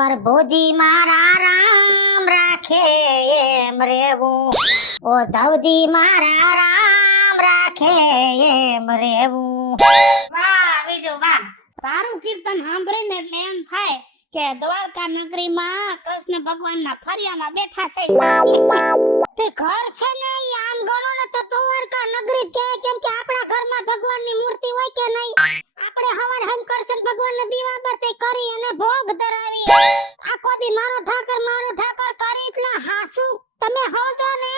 પ્રભુજી મારા રામ રાખે એમ રેવું, ઓ ધવજી મારા રામ રાખે એમ રેવું. વાહ બીજું વાહ. તારું કીર્તન સાંભળીને એટલે એમ થાય કે દ્વારકા નગરીમાં કૃષ્ણ ભગવાનના ફરિયામાં બેઠા છે. તે ઘર છે ને ઈ આમ ગણો ને તો દ્વારકા નગરી જ કહેવાય, કેમ કે આપણા ઘરમાં ભગવાનની મૂર્તિ હોય કે નહીં. આપણે હવાર હન કરશન ભગવાનને દીવાબત્તી કરી અને ભોગ ધરાવી આખો દી મારો ઠાકર કરી એટલે હાસુ તમે હોજો ને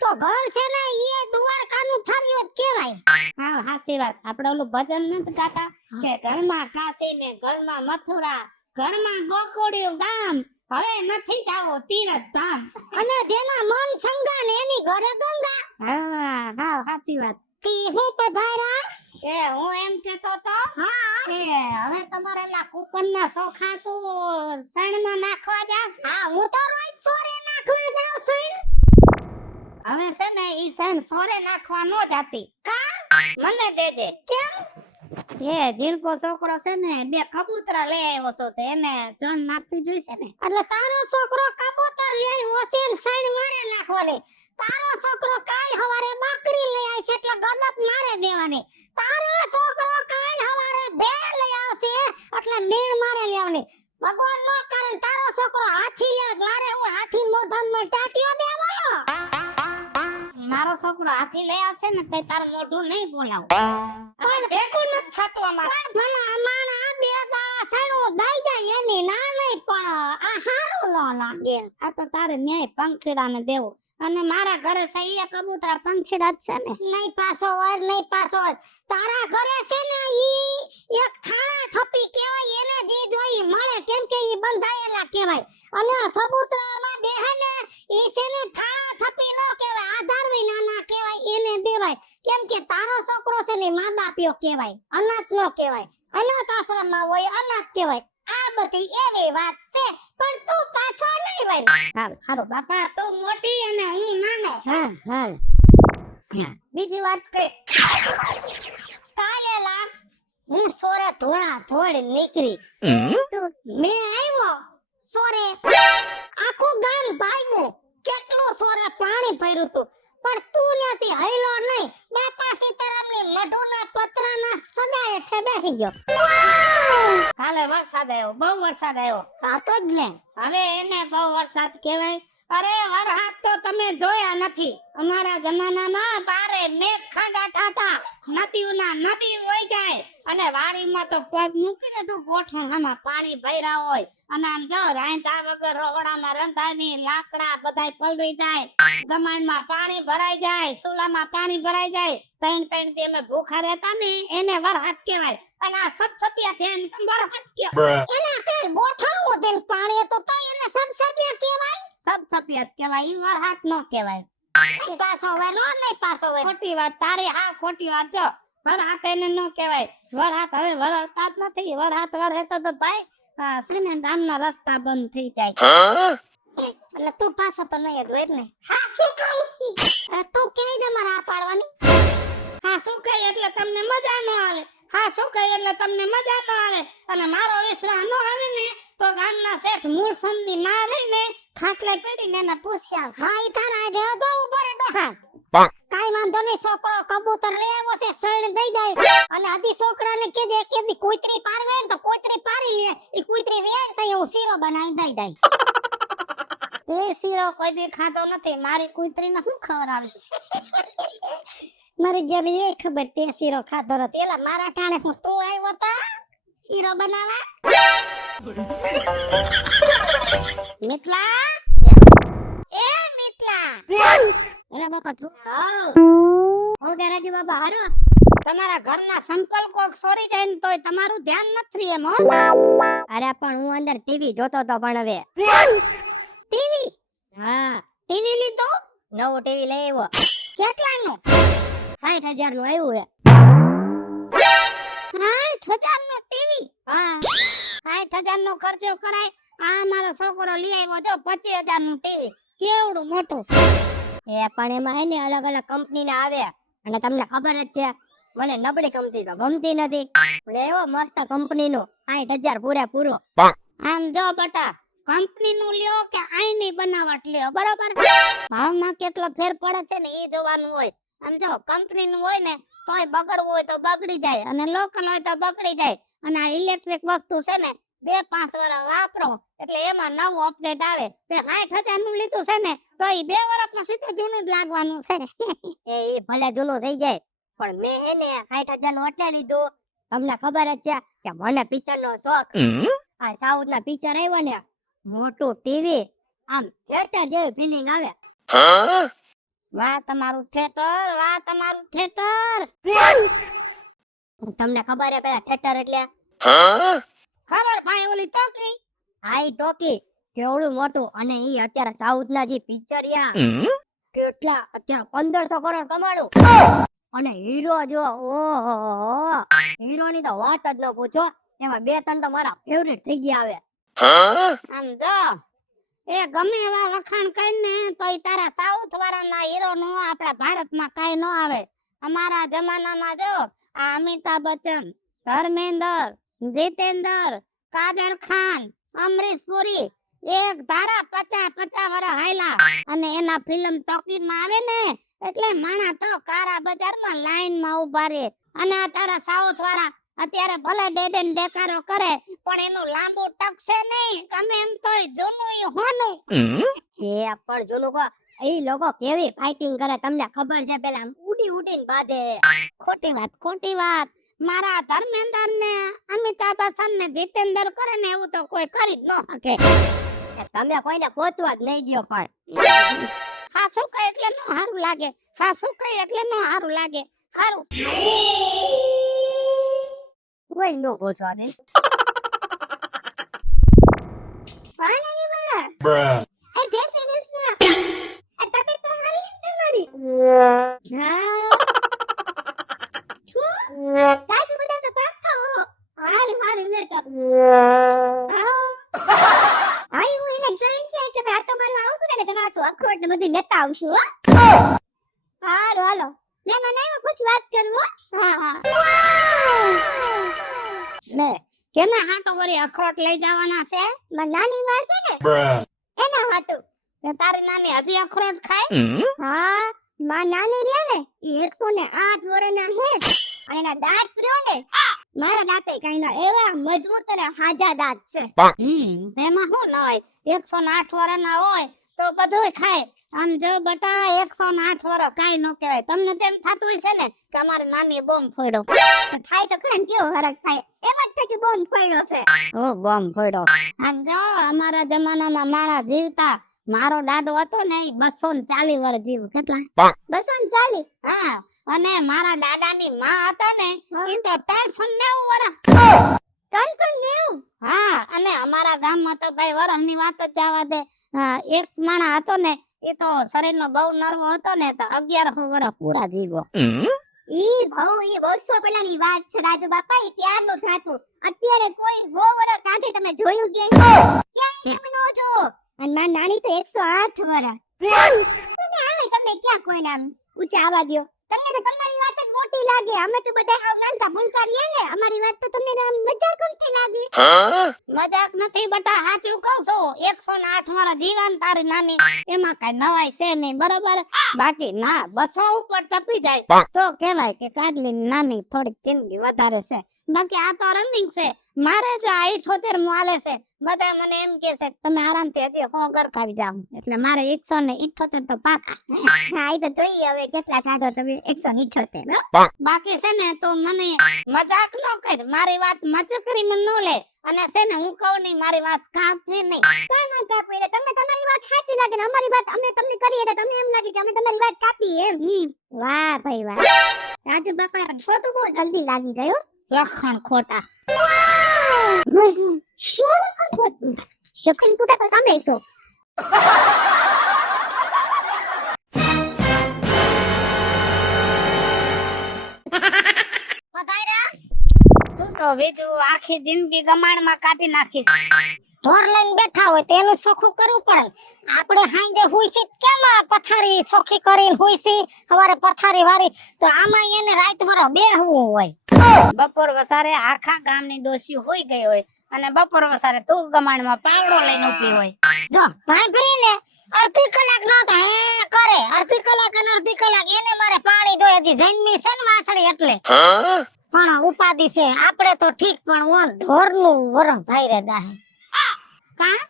તો ઘર છે ને ઈ દ્વારકાનું ફરિયું જ કહેવાય. હા સાચી વાત. આપણે ઓલું ભજન નથી ગાતા કે ઘરમાં કાશી ને ઘરમાં મથુરા, ઘરમાં ગોકુળિયું ગામ, હવે નથી જાવો તીરથ ધામ. અને જેના મન સંગા ને એની ઘરે ગંગા. હા હા સાચી વાત. તી હું પધારા એ હું એમ કહેતો તો હા કે હવે તમારે લા કૂપનના સોખા તો સણમાં નાખવા જાસ. હા હું તો રોજ સોરે નાખવા જાઉં છું. હવે છે ને ઈ સણ સોરે નાખવા નો જાતી. કા મને દેજે. કેમ? એ જીણકો છોકરો છે ને બે કબૂતરા લઈ આવ્યો છો તો એને જણ નાખવી જોઈશે ને. એટલે તારો છોકરો કબૂતર લઈ ઓસે ને સણ મારે નાખવાની. તારો છોકરો કાલ હવારે બકરી લઈ આવશે એટલે ગદપ મારે દેવાની. તારો છોકરો કાલ હવારે ભેળ લઈ આવશે એટલે નીણ મારે લેવાની. ભગવાન નો કરે તારો છોકરો હાથી લે મારે હું હાથી મોઢામાં ટાટિયો દેવાયો. મારો છોકરો હાથી લઈ આવશે ને તો તાર મોઢું નહીં બોલાવું. પણ ભેગું નથી થતું અમારે. પણ ભલા અમાણા બે દાડા સણું દઈ જાય એની ના નહીં પણ આ હારું ન લાગે. આ તો તારે ન્યાય પંખીડાને દેવું. અને મારા ઘરે છે ઈ કબૂતરા પંખીડા જ છે ને. નહીં પાછો વાર નહીં પાછો વાર. તારા ઘરે છે ને ઈ એક થાણા થપી કહેવાય એને દીધ હોય ઈ મળે કેમ કે ઈ બંધાયેલા કહેવાય. અને કબૂતરામાં બેહે ને ઈ છે ને થાણા થપી નો કહેવાય, આધાર વિનાના કહેવાય એને દેવાય. કેમ કે તારો છોકરો છે ને મા બાપિયો કહેવાય, અનાથ નો કહેવાય. અનાથ આશ્રમમાં હોય અનાથ કહેવાય. આ બધી એવી વાત છે પણ તું પાછો નહીં વળ. હાલ હારો બાપા તું મોટી અને હું નાનો. હા હાલ. બીજી વાત કઈ કાલેલા હું સોરે ધોળા ધોળ નીકળી. મેં આવ્યો સોરે આખું ગામ ભાગ્યું. કેટલું સોરે પાણી ભર્યું તું પણ તું ત્યાંથી હૈલો નહીં. બાપા સીતારામની મઢુના પતરાના સજા હેઠે બેસી ગયો. કાલે વરસાદ આવ્યો, બહુ વરસાદ આવ્યો. આ તો જ લે. હવે એને બહુ વરસાદ કહેવાય. અરે વરસાદ તો તમે જોયા નથી. અમારા જમાનામાં બારે મેઘ ખાગા થાતા, નદીઓના નદી વહી જાય અને વાડીમાં તો પગ મૂકીને તો ગોઠણામાં પાણી ભર્યા હોય. અને આમ જો રાંધા વગર રોવડામાં રંધાની લાકડા બધાય પલળી જાય, ગમાણમાં પાણી ભરાઈ જાય, ચૂલામાં પાણી ભરાઈ જાય. ત્રણ દી અમે ભૂખા રહેતા ને એને વરસાદ કહેવાય. અને આ સબસબિયા થઈને વરસાદ કહેવાય. એલા કઈ ગોઠણું દેન પાણી તો એને સબસબિયા કહેવાય. સબસબિયા જ કહેવાય, ઈ વરસાદ નો કહેવાય. પાછો વેનો નહીં પાછો વેનો. ખોટી વાત તારી. હા ખોટી વાત. જો વરસાદ એને નો કહેવાય. વરસાદ હવે વરસતા જ નથી. વરસાદ વરસે તો ભાઈ શ્રીને ગામના રસ્તા બંધ થઈ જાય. એટલે તું પાછો તો નહીં જ હોય ને. હા શું કહું છું? તું કહી દે મારે આ પાડવાની. હા શું કહે એટલે તમને મજા ન આવે. હા શું કહે એટલે તમને મજા ન આવે. અને મારો વિશ્વાસ ન આવે ને તો ગામના શેઠ મૂળસંદી મારીને ખાટલે પેડીને એને પૂછ્યા. હા ઈ તારા દે દો ઉપર ડોહા. કાઈ વાંધો નહીં. છોકરો કબૂતર લઈ આવ્યો છે સણ દઈ જાય અને આદી છોકરાને કે દે કે દી કૂતરી પારવે ને તો કૂતરી પારી લે. ઈ કૂતરી વેણ તો હું શીરો બનાવી દઈ દઈ. એ શીરો કોઈ દી ખાતો નથી. મારી કૂતરીને શું ખવડાવીશ? મારી ઘરે એ ખબર તે શીરો ખાતો નથી. એલા મારા ટાણે હું તું આવ્યો તા શીરો બનાવવા. મિથલા એ મિથલા. અરે બાપા તું હું ગેરાજી બાબા હારો. તમારા ઘરના સંપલ કોક સોરી જાય ને તોય તમારું ધ્યાન નથી એમ હો. અરે પણ હું અંદર ટીવી જોતો તો પણ હવે ટીવી. હા ટીવી લીધો? નવું ટીવી લઈ આવ્યો. કેટલાનું? 60,000 નું આવ્યું હે. 60,000 નું ટીવી? હા 60,000 નો ખર્ચો કરાય. આ મારો છોકરો લઈ આવ્યો જો 25,000 નું ટીવી. કેવડું મોટું. એ પણ એમાં હે ને અલગ અલગ કંપની ના આવે અને તમને ખબર જ છે મને નબળી કંપની તો ગમતી નથી. પણ એવો મસ્ત કંપની નું 60,000 પૂરેપૂરો. આમ જો બટા, કંપની નું લ્યો કે આઈની બનાવટ લ્યો, બરોબર? ભાવમાં કેટલો ફેર પડે છે ને એ જોવાનું હોય. આમ જો કંપની નું હોય ને તોય બગડવું હોય તો બગડી જાય, અને લોકલ હોય તો બગડી જાય. અને આ ઇલેક્ટ્રિક વસ્તુ છે ને 2-5 વર્ષ વાપરો એટલે એમાં નવું અપડેટ આવે. તે 60,000 નું લીધું છે ને તો ઈ 2 વર્ષમાં સીધું જૂનું જ લાગવાનું છે. એ ભલે જૂનું થઈ જાય, પણ મેં હે ને 60,000 નું એટલે લીધું. તમને ખબર જ છે કે મને પિક્ચર નો શોખ. આ સાઉથ ના પિક્ચર આવ્યો ને, મોટું ટીવી, આમ થિયેટર જેવી ફીલિંગ આવે. વાહ તમારું થિયેટર, વાહ તમારું થિયેટર. તમને ખબર હે પેલા થિયેટર એટલે? ખબર ભાઈ, ઓલી ટોકી. હા, ઈ ટોકી કેવડું મોટું. અને ઈ અત્યારે સાઉથ ના જે પિક્ચર કેટલા અત્યારે 1500 કરોડ કમાડું. અને હીરો જો, ઓહો, હીરો ની તો વાત જ ન પૂછો. એમાં 2-3 તો મારા ફેવરિટ થઈ ગયા આવે. આમ જો, એ ગમે એવા વખાણ કરીને તો ઈ તારા સાઉથ વાળાના હીરો નો આપણા ભારતમાં કાઈ ન આવે. અમારા જમાનામાં જો આ અમિતાભ બચ્ચન, ધર્મેન્દ્ર, જીતેન્દ્ર, કાદર ખાન, અમરીશ પુરી એક ધારા 50 વર્ષ હાયલા. અને એના ફિલ્મ ટોકીમાં આવે ને એટલે માણા તો કારા બજારમાં લાઈન માં ઉભા રહે. અને આ તારા સાઉથ વાળા અત્યારે ભલે ડેડેન દેખાડો કરે પણ એનું લાંબુ ટકશે નહીં. ગમે એમ તોય જૂનું ઈ હોનું. એ પણ જો લોકો એ લોકો કેવી ફાઇટિંગ કરે તમને ખબર છે? પેલા આમ ઉડી ઉડીને બાંધે. ખોટી વાત, ખોટી વાત. મારા ધર્મેન્દ્ર ને અમિતાભ બચ્ચન ને જીતેન્દ્ર કરે ને એવું તો કોઈ કરી જ ન શકે. તમે કોઈને પહોંચવા જ નહીં દ્યો. પણ હા શું કહે એટલે નો હારું લાગે, હા શું કહે એટલે નો હારું લાગે. હારું કોઈ નો પહોંચવા દે. પાણી મળે. એ દેર દેસ ના આ તબિયત તો હારી છે તમારી? હા કાઈ તો બધા તો પાછા હો. હારી હારી લેતા આઈ હું એને ટ્રાન્સલેટ કે આ તો મારું આવતું ને તમાર તો અખરોટ ને બધું લેતા આવશું. હાલો હાલો લે મને એમાં કુછ વાત કરું હો. હા હા લે કેના હાટો વરી અખરોટ લઈ જવાના છે? મારી નાની વાત છે ને એના હાટુ. તે તારી નાની હજી અખરોટ ખાય? હા, માં નાની રે ને ઈ 108 વર્ષના હે. અને એના દાંત રહ્યો ને મારા દાંતે કઈ ના એવા મજબૂત અને હાજા દાંત છે. તેમાં શું ન હોય? 108 વર્ષના હોય તો બધુંય ખાય. આમ જો બટા 108 વર્ષ કાઈ ન કહેવાય. તમને તેમ થાતું હોય છે ને કે અમારી નાની બોમ્બ ફોડ્યો. થાય તો ખરા ને કેવો ફરક થાય. એમ જ થાય કે બોમ્બ ફોડ્યો છે. ઓ બોમ્બ ફોડ્યો. આમ જો અમારા જમાનામાં માણા જીવતા. મારો દાડો હતો ને ઈ 240 વર્ષ જીવ. કેટલા? 240. હા, અને મારા દાદાની માં હતા ને ઈ તો 390 વર્ષ. 390. હા, અને અમારા ગામમાં તો ભાઈ વરહની વાત જ જવા દે. એક માણા હતો ને એ તો શરીરનો બહુ નરવો હતો ને તો 1100 વર્ષ પૂરા જીવ્યો. ઈ બહુ ઈ વર્ષો પહેલાની વાત છે રાજુ બાપા. ઈ ત્યારનું સાચું. અત્યારે કોઈ 100 વર્ષ કાઢે તમે જોયું ક્યાંય તમે નો જોવો. અને મારી નાની તો 108 વર્ષ. તમે આવે તમે ક્યાં કોઈ નામ ઊંચા આવા દ્યો. તમને તો તમારી વાત જ મોટી લાગે. અમે તો બધા હાવ નાનતા ભૂલતા રહીએ ને. અમારી વાત તો તમને આમ મજાક કરતી લાગે. મજાક નથી બટા, સાચું કહું છું. 108 વર્ષ જીવન તારી નાની. એમાં કઈ નવાઈ છે નહીં, બરોબર? બાકી ના 200 ઉપર ટપી જાય તો કહેવાય કે કાડલી નાની થોડીક જિંદગી વધારે છે. બાકી આ તો રનિંગ છે. મારે જો 78 માલે છે. બધા મને એમ કહે છે તમે આરામથી હજી 100 ઘર ખાવી જાવ. એટલે મારે 178 તો પાકા. હા, ઈ તો જોઈએ હવે કેટલા સાધો તમે 178. બાકી છે ને તો મને મજાક ન કર. મારી વાત મચકરી માં ન લે. અને છે ને હું કહું નહીં મારી વાત કાપવી નહીં. કાના કાપી એટલે તમને તમારી વાત સાચી લાગે ને અમારી વાત અમે તમને કરી એટલે તમને એમ લાગે કે અમે તમારી વાત કાપી એમ. વાહ ભાઈ વાહ. રાજુ બાપા ખોટું બહુ જલ્દી લાગી ગયું. લખણ ખોટા. શોખીન તું તો સામે છો. તું તો બીજું આખી જિંદગી ગમાણમાં કાઢી નાખીશ. ઢોર લઈને બેઠા હોય તો એનું ચોખ્ખું કરવું પડે ને. આપણે હાંજે હુઈસી કેમ આ પથારી ચોખ્ખી કરીને હુઈસી સવારે પથારી વારી તો આમાં એને રાત ભરો બેહવું હોય. બપોર વસારે આખા ગામની ડોસી હોઈ ગઈ હોય અને બપોર વસારે તું ગમાણમાં પાવડો લઈને ઊભી હોય. જો ભાઈ ભરીને અડધી કલાક નો તો હે કરે અડધી કલાક અને અડધી કલાક એને મારે પાણી દોય હજી જન્મી છે ને વાસળી એટલે પણ ઉપાધિ છે આપણે તો ઠીક પણ ઓન ઢોરનું વરમ ભાઈ રે દાહે કા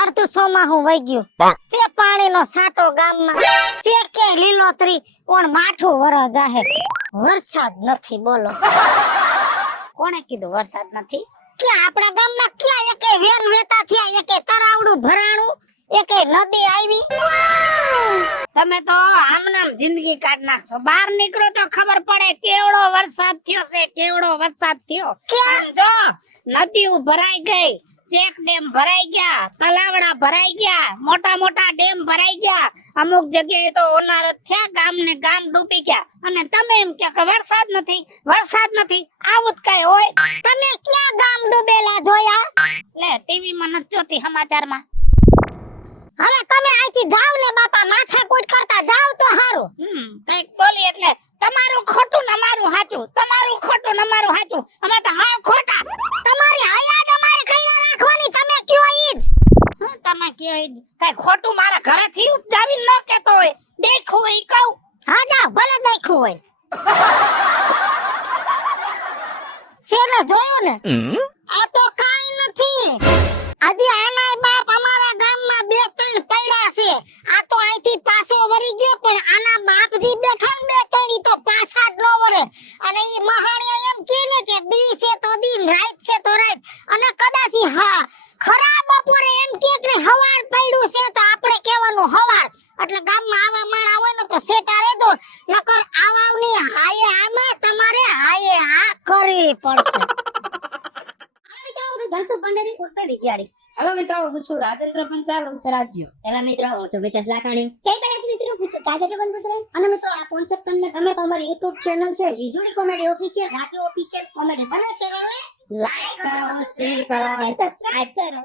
અડધું સોમાહું વઈ ગયું સે પાણીનો સાટો ગામમાં સે કે લીલોતરી ઓન માઠું વર જાહે વરસાદ નથી બોલો. કોણે કીધું વરસાદ નથી? કે આપણા ગામમાં ક્યાં એકે વેન વેતા થયા એકે તરાવડું ભરાણું એકે નદી આવી. તમે તો આમનામ જિંદગી કાઢ નાખશો. બહાર નીકળો તો ખબર પડે કેવડો વરસાદ થયો છે, કેવડો વરસાદ થયો. આમ જો નદીઓ ભરાઈ ગઈ, ચેક ડેમ ભરાઈ ગયા, તલાવડા ભરાઈ ગયા, મોટા મોટા ડેમ ભરાઈ ગયા. અમુક જગ્યાએ તો હોનારત થયા, ગામ ને ગામ ડૂબી ગયા. અને તમે એમ કહો કે વરસાદ નથી, વરસાદ નથી. આવું જ કઈ હોય? તમે ક્યાં ગામ ડૂબેલા જોયા? લે ટીવી માં નથી જોતી, સમાચારમાં. હવે તમે અહીંથી જાવ ને બાપા, માથાકૂટ કરતા જાવ તો હારું. કઈક બોલી એટલે તમારું ખોટું ને અમારું સાચું, તમારું ખોટું ને અમારું સાચું. અમે તો હાવ ખોટા. તમારી હયા જ અમારે કઈરા રાખવાની, તમે કયો ઈ જ. હું તમે કયો ઈ જ? કઈ ખોટું મારા ઘરેથી ઉપજાવી ન કેતો હોય, દેખું ઈ કહું. હા જાવ, ભલે દેખ્યું હોય. શેને જોયું ને? આ તો કાઈ નથી. આજે આના બાપ અમારા ગામમાં બે ત્રણ પડ્યા છે. આ તો અહીંથી પાછો વરી ગયો પણ આના બાપ જી બેઠા ને બે ત્રણ ઈ તો પાછા જ નો વરે. અને ઈ મહાણિયા એમ કહે ને કે દી છે તો દી, રાત છે તો રાત. અને કદાચ ઈ હા ખરા બપોરે એમ કહે કે હવાર પડ્યું છે તો આપણે કહેવાનું હવાર. એટલે ગામમાં આવા માણા હોય ને તો સેટા રેજો, નકર આવાવની હાયે આમાં તમારે હાયે આ કરવી પડશે. ધનસુખ પંડેરી ઉર્ફે વિજયાડી. હેલો મિત્રો, હું છું રાજેન્દ્ર પંચાલ ઉર્ફે રાજ્યો. હેલો મિત્રો, હું છું મિતેશ લાખાણી. જય બરાજ મિત્રો, હું છું કાજલ પુત્ર. અને મિત્રો, આ કોન્સેપ્ટ તમને ગમે તો અમારી YouTube ચેનલ છે વીજળી કોમેડી ઓફિશિયલ, રાજ્યો ઓફિશિયલ કોમેડી. બને ચેનલને લાઈક કરો, શેર કરો અને સબસ્ક્રાઇબ કરો.